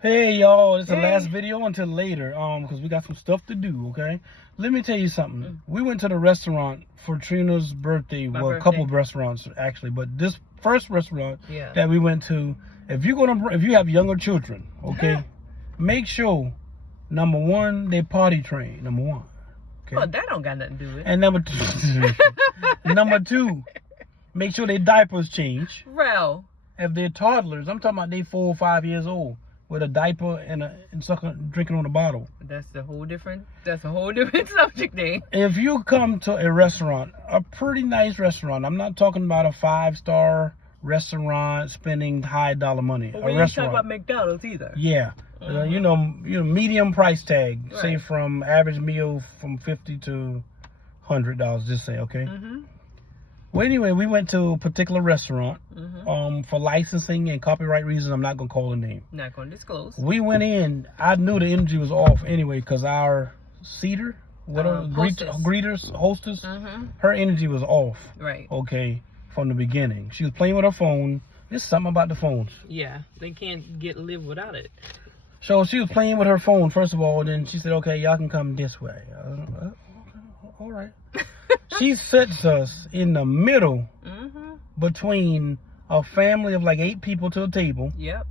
Hey y'all, it's the last video until later, because we got some stuff to do, okay? Let me tell you something. We went to the restaurant for Trina's birthday, a couple of restaurants actually, but this first restaurant that we went to, if you have younger children, okay, make sure number one, they potty trained, number one. Okay? Well, that don't got nothing to do with it. And number two, make sure their diapers change. Well, if they're toddlers, I'm talking about they 4 or 5 years old, with a diaper and drinking on a bottle. That's a whole different subject then. If you come to a restaurant, a pretty nice restaurant, I'm not talking about a 5-star restaurant spending high dollar money. Well, a we ain't restaurant. talking about McDonald's either. Yeah. You know, medium price tag. Right. Say from average meal from $50 to $100, just say, okay? Well, anyway, we went to a particular restaurant for licensing and copyright reasons. I'm not going to call the name. Not going to disclose. We went in. I knew the energy was off anyway because our seater, hostess, her energy was off. Right. Okay, from the beginning. She was playing with her phone. There's something about the phones. Yeah, they can't live without it. So she was playing with her phone, first of all, and then she said, okay, y'all can come this way. All right. She sets us in the middle between a family of like 8 people to a table. Yep.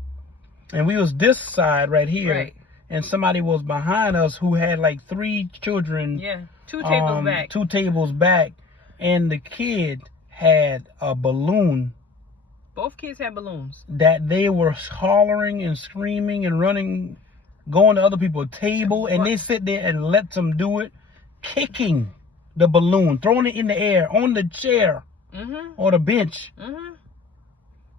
And we was this side right here. Right. And somebody was behind us who had like 3 children. Yeah. 2 tables back. 2 tables back. And the kid had a balloon. Both kids had balloons. That they were hollering and screaming and running, going to other people's table. And they sit there and let them do it, kicking the balloon, throwing it in the air, on the chair, or the bench,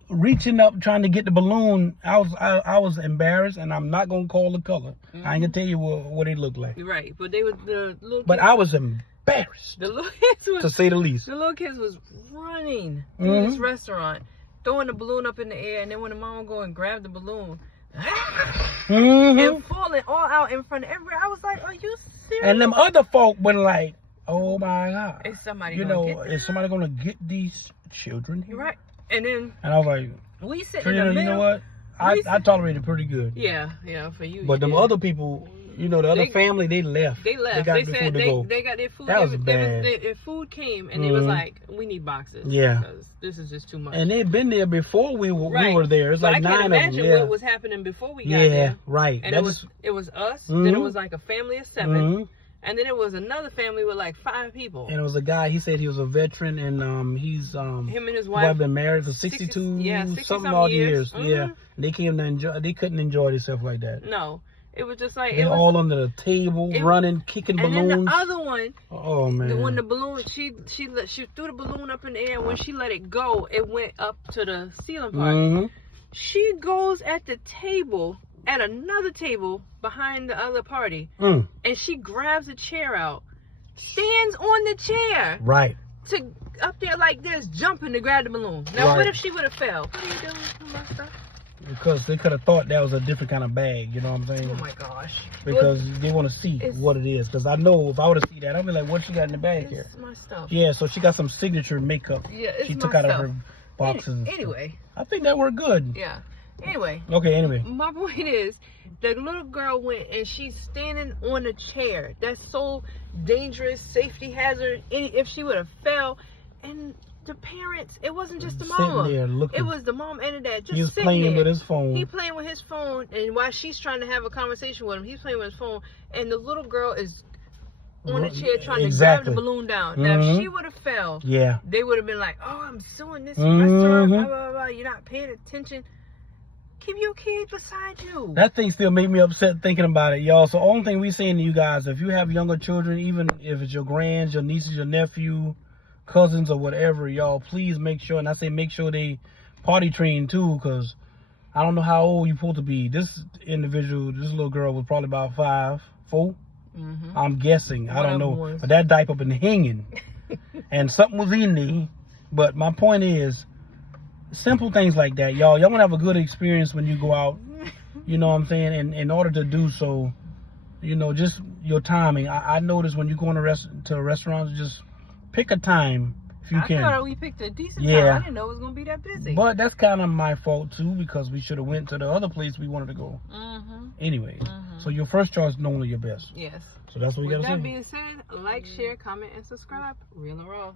reaching up, trying to get the balloon. I was embarrassed, and I'm not gonna call the color. I ain't gonna tell you what it looked like. Right, but they were the little. But I was embarrassed. The little kids was, to say the least. The little kids was running through this restaurant, throwing the balloon up in the air, and then when the mom would go and grab the balloon. And falling all out in front of everybody. I was like, are you serious? And them other folk were like, oh my God. Is somebody is somebody gonna get these children here? Right. And then I was like, we sit Trina, in the middle. You know what? I tolerated pretty good. Yeah, for you. But them other people, the other family, they left. They left. They said they got their food. That was bad. Their food came and it was like, we need boxes. Yeah. Because this is just too much. And they'd been there before we were there. It's like 9 of them. I can't imagine what was happening before we got there. Yeah, right. And it was us. Then it was like a family of 7. And then it was another family with like 5 people. And it was a guy, he said he was a veteran, and he's him and his wife been married for 62 something odd years. Yeah. They came to enjoy, they couldn't enjoy themselves like that. No. It was just like they're all under the table, running, kicking balloons. And then the other one, oh man, when the balloon, she threw the balloon up in the air. When she let it go, it went up to the ceiling part. She goes at the table, at another table behind the other party, and she grabs a chair out, stands on the chair, right, to up there like this, jumping to grab the balloon. Now, what if she would have fell? What are you doing with my stuff? Because they could have thought that was a different kind of bag, you know what I'm saying? Oh my gosh. Because they want to see what it is. Because I know if I would have seen that, I'd be like, what she got in the bag here? It's my stuff. Yeah, so she got some signature makeup. Yeah, it's she took out of her boxes. Anyway. I think that worked good. Yeah. Anyway. Okay, anyway. My point is, the little girl went and she's standing on a chair. That's so dangerous, safety hazard. If she would have fell, and the parents, it wasn't just the mama. It was the mom and the dad just He's sitting playing there. with his phone. He playing with his phone, and while she's trying to have a conversation with him, he's playing with his phone, and the little girl is on the chair trying to grab the balloon down. Now, if she would have fell, they would have been like, oh, I'm suing this restaurant, blah, blah, blah. You're not paying attention. Keep your kid beside you. That thing still made me upset thinking about it, y'all. So only thing we saying to you guys, if you have younger children, even if it's your grands, your nieces, your nephew, cousins, or whatever, y'all, please make sure, and I say make sure they potty trained too, because I don't know how old you're supposed to be. This individual, this little girl was probably about 5, 4. I'm guessing. I don't know. But that diaper been hanging. And something was in there. But my point is, simple things like that, y'all want to have a good experience when you go out. You know what I'm saying? And in order to do so, just your timing. I notice when you go to restaurants, just pick a time, if you can. I thought we picked a decent time. I didn't know it was gonna be that busy. But that's kind of my fault too, because we should have went to the other place we wanted to go. Anyway, so your first choice is normally your best. Yes. So that's what we gotta say. With that being said, like, share, comment, and subscribe. Real or raw.